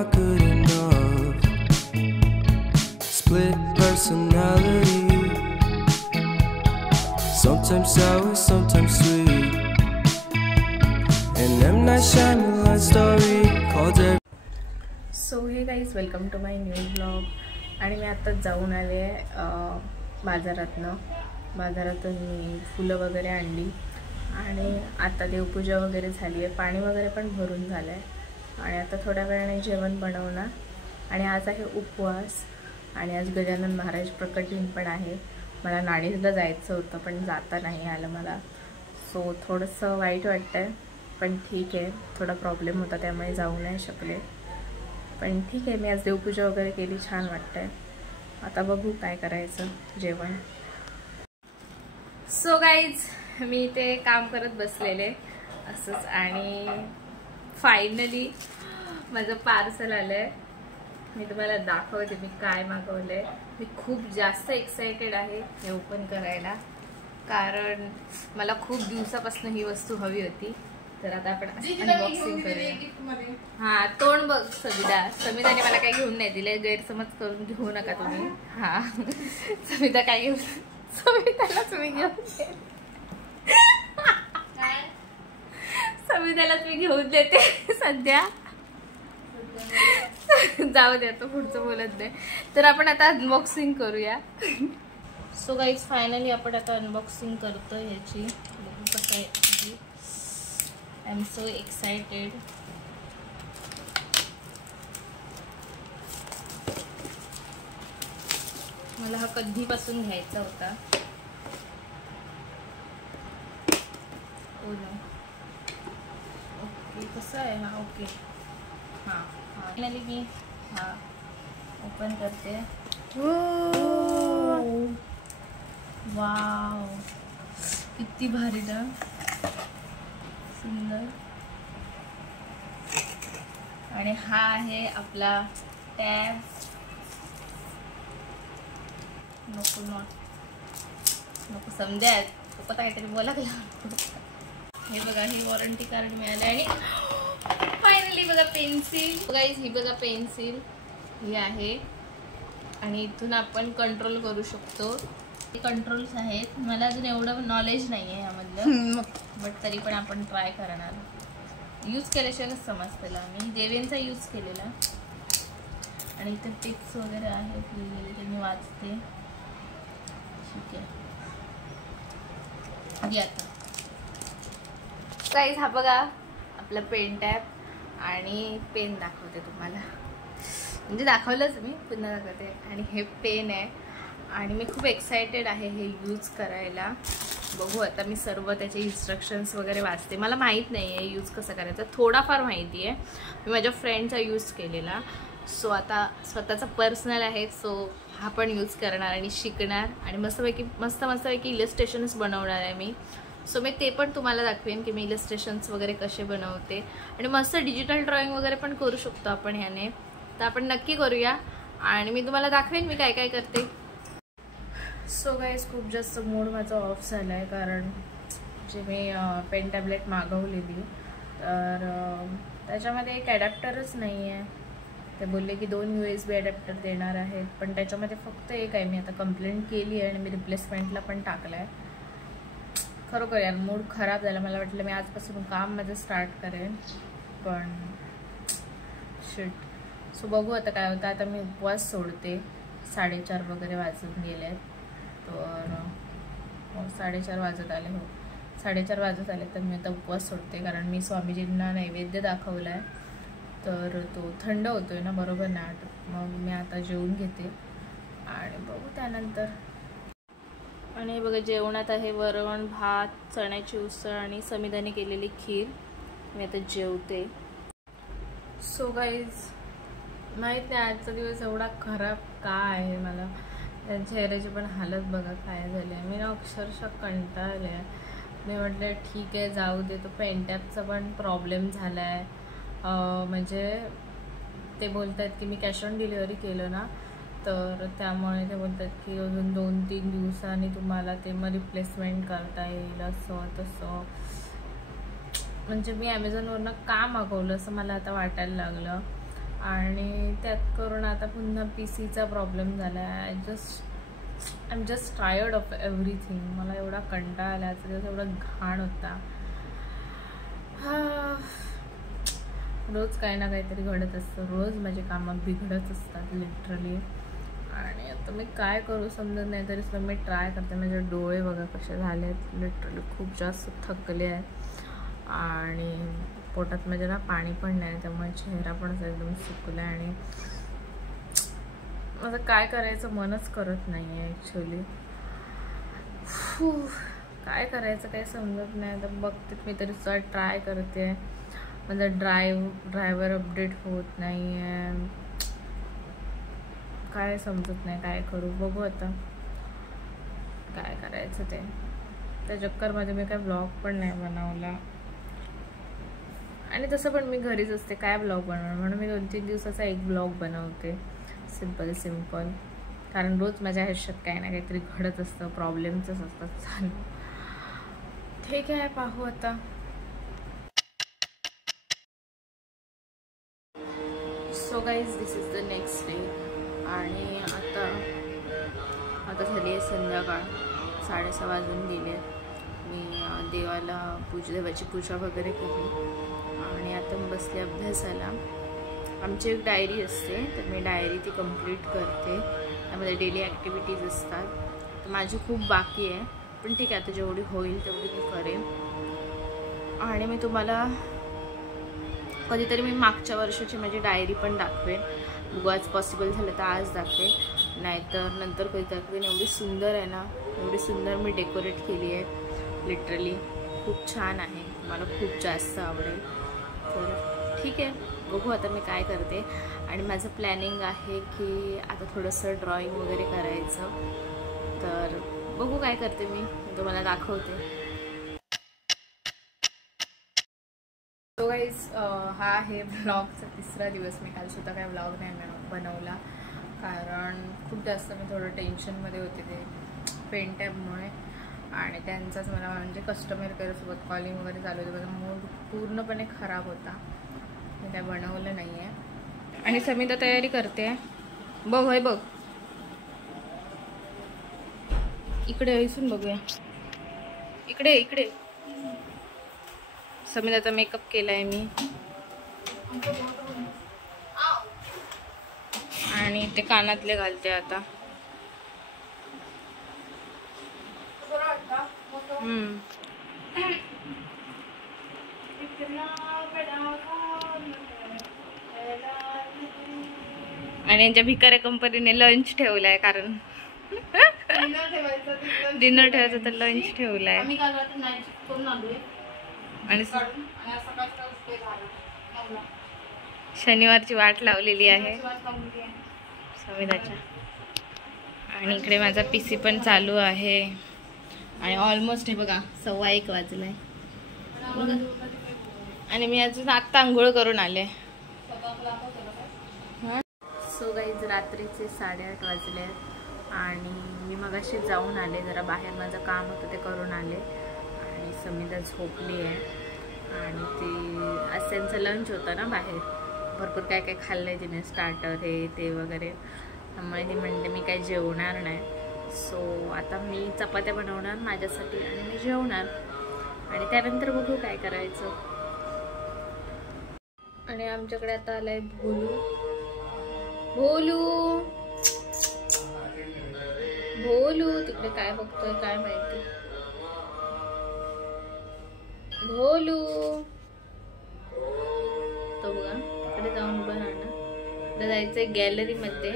not good enough. Split personality, sometimes sour, sometimes sweet. An M. Night Shyamalan story called every. So hey guys welcome to my new blog. आणि मी आत्ताच जाऊन आले बाजारातून मी फुलं वगैरे आणली आणि आता देवपूजा वगैरे झाली आहे, पाणी वगैरे पण भरून झालं आहे. आणि आता थोड्या वेळाने जेवण बनवणार. आणि आज आहे उपवास आणि आज गजानन महाराज प्रकट दिन पण आहे. मला नाणीसला जायचं होतं पण जाता नाही आलं मला, सो थोडंसं वाईट वाटतं आहे. पण ठीक आहे, थोडा प्रॉब्लेम होता त्यामुळे जाऊ नाही शकले. पण ठीक आहे, मी आज देवपूजा वगैरे केली, छान वाटतंय. आता बघू काय करायचं जेवण. सो गाईज मी ते काम करत बसलेले असंच आणि फायनली माझं पार्सल आलंय. मी तुम्हाला दाखवते मी काय मागवलंय. मी खूप जास्त एक्सायटेड आहे हे ओपन करायला, कारण मला खूप दिवसापासून ही वस्तू हवी होती. तर आता आपण अनबॉक्सिंग करूया. हा, तोंड बघ समिताने मला काही घेऊन नाही दिले, गैरसमज करून घेऊ नका तुम्ही. हा, समिता काय घेऊन, समितालाच मी घेऊन समितालाच मी घेऊन देते सध्या. जाऊ द्या, तो पुढचं बोलत नाही. तर आपण आता अनबॉक्सिंग करूया. सो गाईज फायनली आपण आता अनबॉक्सिंग करतो ह्याची. बघू कसं आहे. I am so excited. मला हा कधीपासून घ्यायचा होता. ओके, कसं आहे हा? ओके, हां फायनली मी हा ओपन करते. वाव, किती भारी ना, सुंदर. आणि हा आहे आपला टॅब. नको समजायत पप्पा काहीतरी बोला लागला. हे बघा, हे वॉरंटी कार्ड मिळाले. आणि फायनली बघा पेन्सिल. गाईज ही बघा पेन्सिल ही आहे आणि इथून आपण कंट्रोल करू शकतो. हे कंट्रोल्स आहेत. मला अजून एवढं नॉलेज नाही आहे यामधलं, बट तरी पण आपण ट्राय करणार. यूज केल्याशिवायच समजतेला. मी देवेंचा यूज केलेला. आणि इथे टिप्स वगैरे आहेत लिहिलेले, ते मी वाचते. ठीक आहे, आता गाईज हा बघा आपला पेन टॅब. आणि पेन दाखवते तुम्हाला, म्हणजे दाखवलंच मी, पुन्हा दाखवते. आणि हे पेन आहे आणि मी खूप एक्सायटेड आहे हे यूज करायला. बघू आता मी सर्व त्याचे इन्स्ट्रक्शन्स वगैरे वाचते. मला माहीत नाही आहे यूज कसं करायचं, थोडाफार माहिती आहे. मी माझ्या फ्रेंडचा यूज केलेला. सो आता स्वतःचा पर्सनल आहे, सो हा पण यूज करणार आणि शिकणार. आणि मस्तपैकी इलस्ट्रेशन्स बनवणार आहे मी. सो मी ते पण तुम्हाला दाखवेन की मी इलस्ट्रेशन्स वगैरे कसे बनवते. आणि मस्त डिजिटल ड्रॉइंग वगैरे पण करू शकतो आपण ह्याने. तर आपण नक्की करूया आणि मी तुम्हाला दाखवेन मी काय काय करते. सो गाईज खूप जास्त मूड माझा ऑफ झाला आहे, कारण जे मी पेन टॅबलेट मागवलेली तर त्याच्यामध्ये एक ॲडॅप्टरच नाही आहे. ते बोलले की 2 USB ॲडॅप्टर देणार आहेत, पण त्याच्यामध्ये फक्त एक आहे. मी आता कंप्लेंट केली आहे आणि मी रिप्लेसमेंटला पण टाकलं आहे. खरोखर यार मूड खराब झाला. मला वाटलं मी आजपासून काम माझं स्टार्ट करेन, पण शिट. सो बघू आता काय होतं. आता मी उपवास सोडते. 4:30 वगैरे वाजून गेले आहेत. तर 4:30 वाजत आले. हो, 4:30 वाजत आले. तर मी आता उपवास सोडते, कारण मी स्वामीजींना नैवेद्य दाखवला आहे. तर तो थंड होतोय ना, बरोबर ना. मग मी आता जेवून घेते आणि बघू त्यानंतर. आणि बघा जेवणात आहे वरण भात, चण्याची उसळ आणि समिधाने केलेली खीर. मी आता जेवते. सो गाईज माहीत नाही आजचा दिवस एवढा खराब का आहे. मला चेहऱ्याची पण हालत बघा काय झाली आहे. मी ना अक्षरशः कंटाळले. मी म्हटलं ठीक आहे जाऊ दे. तो पेन टॅबचा पण प्रॉब्लेम झाला आहे. म्हणजे ते बोलत आहेत की मी कॅश ऑन डिलिव्हरी केलं ना, तर त्यामुळे ते बोलतात की अजून 2-3 दिवसांनी तुम्हाला ते मग रिप्लेसमेंट करता येईल असं तसं. म्हणजे मी ॲमेझॉनवरनं का मागवलं असं मला आता वाटायला लागलं. आणि त्यात करून आता पुन्हा PCचा प्रॉब्लेम झाला आहे. I am just tired of everything. मला एवढा कंटाळा आला, आजचा दिवस एवढा घाण होता. रोज काही ना काहीतरी घडत असतं, रोज माझे कामं बिघडत असतात लिटरली. आणि आता मी काय करू समजत नाही, तरी सुद्धा मी ट्राय करते. माझे डोळे बघा कसे झाले आहेत, लिटरली खूप जास्त थकले आहेत. आणि पोटात माझ्या ना पाणी पण नाही, त्यामुळे चेहरा पण असा एकदम सुकला. आणि माझं काय करायचं मनच करत नाही आहे ॲक्च्युली. काय करायचं काही समजत नाही. तर बघते मी तरी सुद्धा ट्राय करते. माझा ड्रायव्हर अपडेट होत नाही आहे, काय समजत नाही काय करू. बघू आता काय करायचं ते. त्या चक्करमध्ये मी काय ब्लॉग पण नाही बनवला. आणि तसं पण मी घरीच असते, काय ब्लॉग बनवणार. म्हणून मी 2-3 दिवसाचा एक ब्लॉग बनवते, सिम्पल. कारण रोज माझ्या आयुष्यात काही ना काहीतरी घडत असतं, प्रॉब्लेम्सच असतात चालू. ठीक आहे, पाहू आता. So guys, this is the next day. आणि आता झाली आहे संध्याकाळ, 6:30 वाजून गेले. मी देवाची पूजा वगैरे केली आणि आता मी बसले अभ्यासाला. आमची एक डायरी असते, तर मी डायरी ती कंप्लीट करते. त्यामध्ये डेली ॲक्टिव्हिटीज असतात. तर माझी खूप बाकी आहे, पण ठीक आहे, आता जेवढी होईल तेवढी मी करेन. आणि मी तुम्हाला कधीतरी मी मागच्या वर्षाची माझी डायरी पण दाखवेन. बघू आज पॉसिबल झालं तर आज दाखवेन, नाहीतर नंतर कधी दाखवेन. एवढी सुंदर आहे ना, एवढी सुंदर मी डेकोरेट केली आहे, लिटरली खूप छान आहे. मला खूप जास्त आवडेल. तर ठीक आहे, बघू आता मी काय करते. आणि माझं प्लॅनिंग आहे की आता थोडंसं ड्रॉइंग वगैरे करायचं. तर बघू काय करते मी तुम्हाला दाखवते. सो गाईज, हा आहे ब्लॉगचा 3रा दिवस. मी कालसुद्धा काय ब्लॉग नाही बनवला, कारण खूप जास्त मी थोडं टेन्शनमध्ये होते ते पेन टॅबमुळे. आणि त्यांचाच मला म्हणजे कस्टमर केअरसोबत कॉलिंग वगैरे चालू होते. माझा मूड पूर्णपणे खराब होता, मी काय बनवलं नाही आहे. आणि समिता तयारी करते. बघ होय बघ, इकडे ऐसून बघूया. इकडे समिताचा मेकअप केला आहे मी. आणि ते कानातले घालते आता. आणि यांच्या भिकाऱ्या कंपनीने लंच ठेवलाय, कारण डिनर ठेवायचं तर लंच ठेवलाय. आणि शनिवारची वाट लावलेली आहे समिताच्या. आणि इकडे माझा PC पण चालू आहे. आणि ऑलमोस्ट हे बघा 1:15 वाजलाय. आणि मी अजून आत्ता आंघोळ करून आले. सो गाईज, रात्रीचे 8:30 वाजले आणि मी मगाशी जाऊन आले, जरा बाहेर माझं काम होतं ते करून आले. आणि समिता झोपली आहे. आणि ते आज त्यांचं लंच होतं ना बाहेर, भरपूर काय काय खाल्लं आहे तिने, स्टार्टर हे ते वगैरे. त्यामुळे ती म्हणते मी काही जेवणार नाही. सो आता मी चपात्या बनवणार माझ्यासाठी आणि मी जेवणार. आणि त्यानंतर बघू काय करायचं. आणि आमच्याकडे आता आलाय भोलू. तिकडे काय बघतोय काय माहिती. भोलू तो बघा तिकडे जाऊन उभा राहणार. जायचंय गॅलरी मध्ये,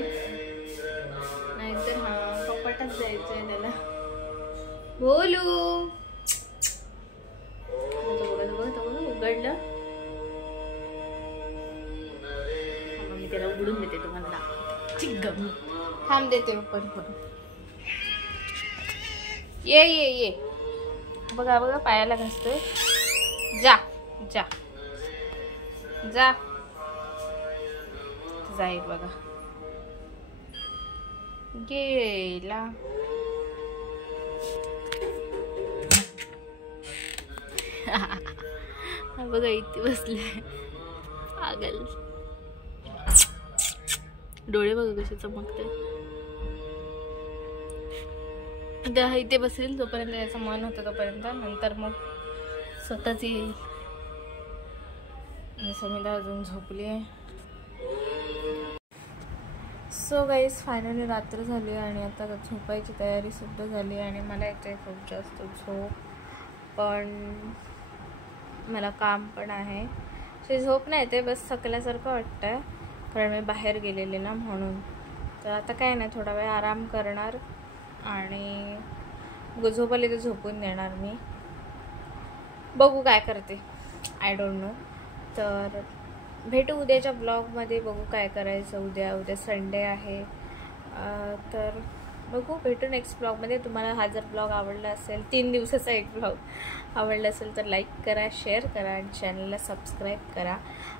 नाहीतर हा कपाटात जायचंय त्याला. भोलू उघडलं, मी त्याला उघडून देते तुम्हाला. थांब देते ओपन करून. ये बघा पायाला घासतोय. जा जाईल बघा, गेला. बघा इथे बसलाय पागल. डोळे बघा कसे चमकते. आता इथे बसेल जोपर्यंत याचं मन होतं तोपर्यंत, नंतर मग स्वतःच येईल. समीला अजून झोपली आहे. सो गाईज फायनली रात्र झाली आणि आता झोपायची तयारी सुद्धा झाली आणि मला येते खूप जास्त झोप, पण मला काम पण आहे. ते झोप नाही येते, बस थकल्यासारखं वाटतं कारण मी बाहेर गेलेले ना म्हणून. तर आता काय नाही, थोडा वेळ आराम करणार आणि झोप आली तर झोपून देणार मी. बघू काय करते, आय डोंट नो. तर भेटू उद्याच्या ब्लॉगमध्ये, बघू काय करायचं. उद्या संडे आहे, तर बघू भेटू नेक्स्ट ब्लॉगमध्ये. तुम्हाला हा जर ब्लॉग आवडला असेल, 3 दिवसाचा एक ब्लॉग आवडला असेल तर लाईक करा, शेअर करा आणि चॅनलला सबस्क्राईब करा.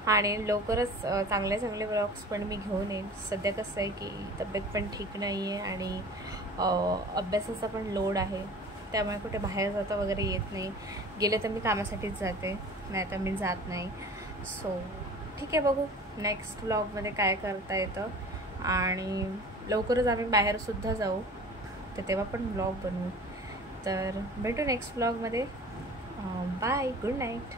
आणि लवकरच चांगले चांगले ब्लॉग्स पण मी घेऊन येईन. सध्या कसं आहे की तब्येत पण ठीक नाही आहे आणि अभ्यासाचा पण लोड आहे, त्यामुळे कुठे बाहेर जाता वगैरे येत नाही. गेले तर मी कामासाठीच जाते, नाही तर मी जात नाही. सो ठीक आहे, बघू नेक्स्ट ब्लॉगमध्ये काय करता येतं. आणि लवकरच आम्ही बाहेरसुद्धा जाऊ, तर तेव्हा पण ब्लॉग बनवू. तर भेटू नेक्स्ट ब्लॉगमध्ये. Bye, good night.